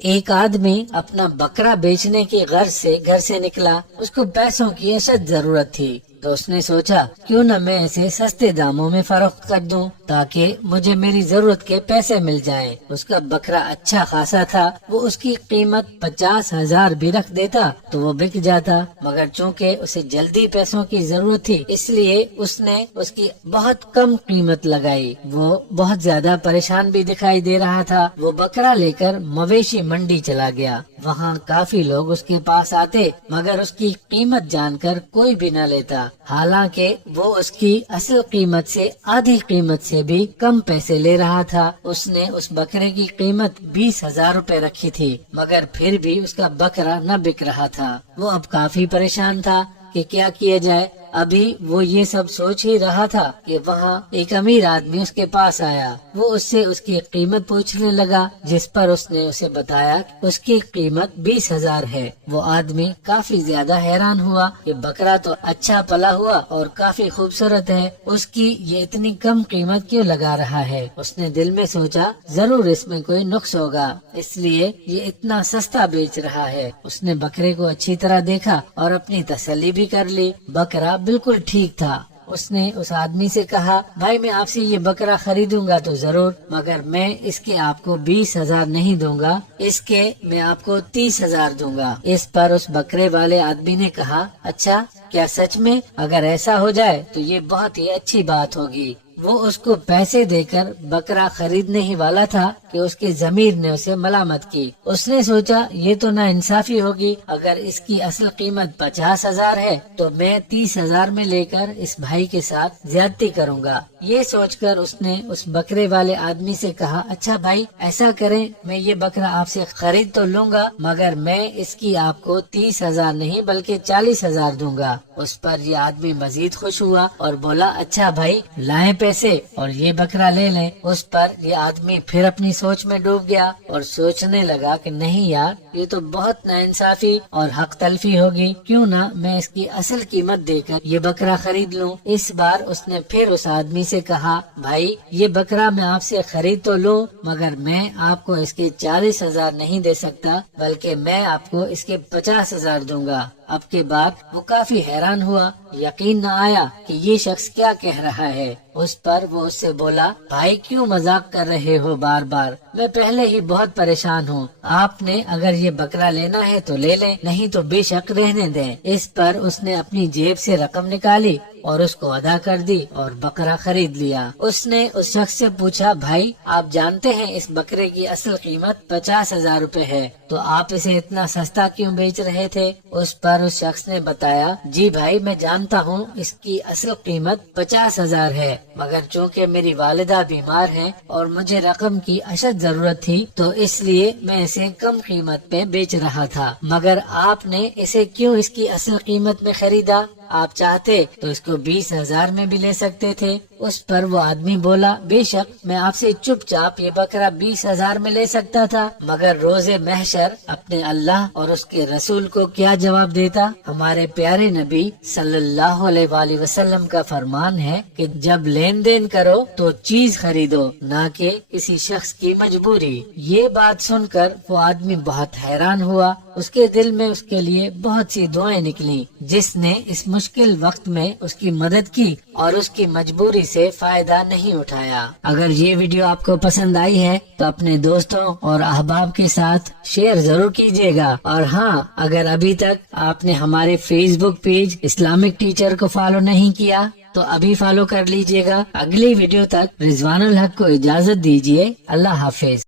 ایک آدمی اپنا بکرا بیچنے کی غرض سے گھر سے نکلا۔ اس کو پیسوں کی اشد ضرورت تھی تو اس نے سوچا کیوں نہ میں اسے سستے داموں میں فروخت کر دوں تاکہ مجھے میری ضرورت کے پیسے مل جائیں۔ اس کا بکرا اچھا خاصا تھا، وہ اس کی قیمت 50,000 بھی رکھ دیتا تو وہ بک جاتا، مگر چونکہ اسے جلدی پیسوں کی ضرورت تھی اس لیے اس نے اس کی بہت کم قیمت لگائی۔ وہ بہت زیادہ پریشان بھی دکھائی دے رہا تھا۔ وہ بکرا لے کر مویشی منڈی چلا گیا۔ وہاں کافی لوگ اس کے پاس آتے مگر اس کی قیمت جان کر کوئی بھی نہ لیتا، حالانکہ وہ اس کی اصل قیمت سے آدھی قیمت سے بھی کم پیسے لے رہا تھا۔ اس نے اس بکرے کی قیمت 20,000 روپے رکھی تھی مگر پھر بھی اس کا بکرا نہ بک رہا تھا۔ وہ اب کافی پریشان تھا کہ کیا کیا جائے۔ ابھی وہ یہ سب سوچ ہی رہا تھا کہ وہاں ایک امیر آدمی اس کے پاس آیا۔ وہ اس سے اس کی قیمت پوچھنے لگا، جس پر اس نے اسے بتایا کہ اس کی قیمت 20,000 ہے۔ وہ آدمی کافی زیادہ حیران ہوا کہ بکرا تو اچھا پلا ہوا اور کافی خوبصورت ہے، اس کی یہ اتنی کم قیمت کیوں لگا رہا ہے؟ اس نے دل میں سوچا ضرور اس میں کوئی نقص ہوگا، اس لیے یہ اتنا سستا بیچ رہا ہے۔ اس نے بکرے کو اچھی طرح دیکھا اور اپنی تسلی بھی کر لی، بکرا بالکل ٹھیک تھا۔ اس نے اس آدمی سے کہا، بھائی میں آپ سے یہ بکرا خریدوں گا تو ضرور، مگر میں اس کے آپ کو 20,000 نہیں دوں گا، اس کے میں آپ کو 30,000 دوں گا۔ اس پر اس بکرے والے آدمی نے کہا، اچھا کیا سچ میں؟ اگر ایسا ہو جائے تو یہ بہت ہی اچھی بات ہوگی۔ وہ اس کو پیسے دے کر بکرا خریدنے ہی والا تھا کہ اس کے ضمیر نے اسے ملامت کی۔ اس نے سوچا یہ تو نا انصافی ہوگی، اگر اس کی اصل قیمت 50,000 ہے تو میں 30,000 میں لے کر اس بھائی کے ساتھ زیادتی کروں گا۔ یہ سوچ کر اس نے اس بکرے والے آدمی سے کہا، اچھا بھائی ایسا کریں، میں یہ بکرا آپ سے خرید تو لوں گا مگر میں اس کی آپ کو 30,000 نہیں بلکہ 40,000 دوں گا۔ اس پر یہ آدمی مزید خوش ہوا اور بولا، اچھا بھائی لائیں پیسے اور یہ بکرا لے لیں۔ اس پر یہ آدمی پھر اپنی سوچ میں ڈوب گیا اور سوچنے لگا کہ نہیں یار، یہ تو بہت ناانصافی اور حق تلفی ہوگی، کیوں نہ میں اس کی اصل قیمت دے کر یہ بکرا خرید لوں۔ اس بار اس نے پھر اس آدمی سے کہا، بھائی یہ بکرا میں آپ سے خرید تو لوں مگر میں آپ کو اس کے 40,000 نہیں دے سکتا بلکہ میں آپ کو اس کے 50,000 دوں گا۔ اب کے بعد وہ کافی حیران ہوا، یقین نہ آیا کہ یہ شخص کیا کہہ رہا ہے۔ اس پر وہ اس سے بولا، بھائی کیوں مذاق کر رہے ہو بار بار؟ میں پہلے ہی بہت پریشان ہوں، آپ نے اگر یہ بکرا لینا ہے تو لے لیں، نہیں تو بے شک رہنے دیں۔ اس پر اس نے اپنی جیب سے رقم نکالی اور اس کو ادا کر دی اور بکرا خرید لیا۔ اس نے اس شخص سے پوچھا، بھائی آپ جانتے ہیں اس بکرے کی اصل قیمت 50,000 روپے ہے تو آپ اسے اتنا سستا کیوں بیچ رہے تھے؟ اس پر اس شخص نے بتایا، جی بھائی میں جانتا ہوں اس کی اصل قیمت 50,000 ہے مگر چونکہ میری والدہ بیمار ہیں اور مجھے رقم کی اشد ضرورت تھی تو اس لیے میں اسے کم قیمت پہ بیچ رہا تھا، مگر آپ نے اسے کیوں اس کی اصل قیمت میں خریدا؟ آپ چاہتے تو اس کو 20,000 میں بھی لے سکتے تھے۔ اس پر وہ آدمی بولا، بے شک میں آپ سے چپ چاپ یہ بکرا 20,000 میں لے سکتا تھا مگر روز محشر اپنے اللہ اور اس کے رسول کو کیا جواب دیتا؟ ہمارے پیارے نبی صلی اللہ علیہ وآلہ وسلم کا فرمان ہے کہ جب لین دین کرو تو چیز خریدو نہ کہ کسی شخص کی مجبوری۔ یہ بات سن کر وہ آدمی بہت حیران ہوا، اس کے دل میں اس کے لیے بہت سی دعائیں نکلی، جس نے اس مشکل وقت میں اس کی مدد کی اور اس کی مجبوری سے فائدہ نہیں اٹھایا۔ اگر یہ ویڈیو آپ کو پسند آئی ہے تو اپنے دوستوں اور احباب کے ساتھ شیئر ضرور کیجیے گا، اور ہاں اگر ابھی تک آپ نے ہمارے فیس بک پیج اسلامک ٹیچر کو فالو نہیں کیا تو ابھی فالو کر لیجیے گا۔ اگلی ویڈیو تک رضوان الحق کو اجازت دیجیے، اللہ حافظ۔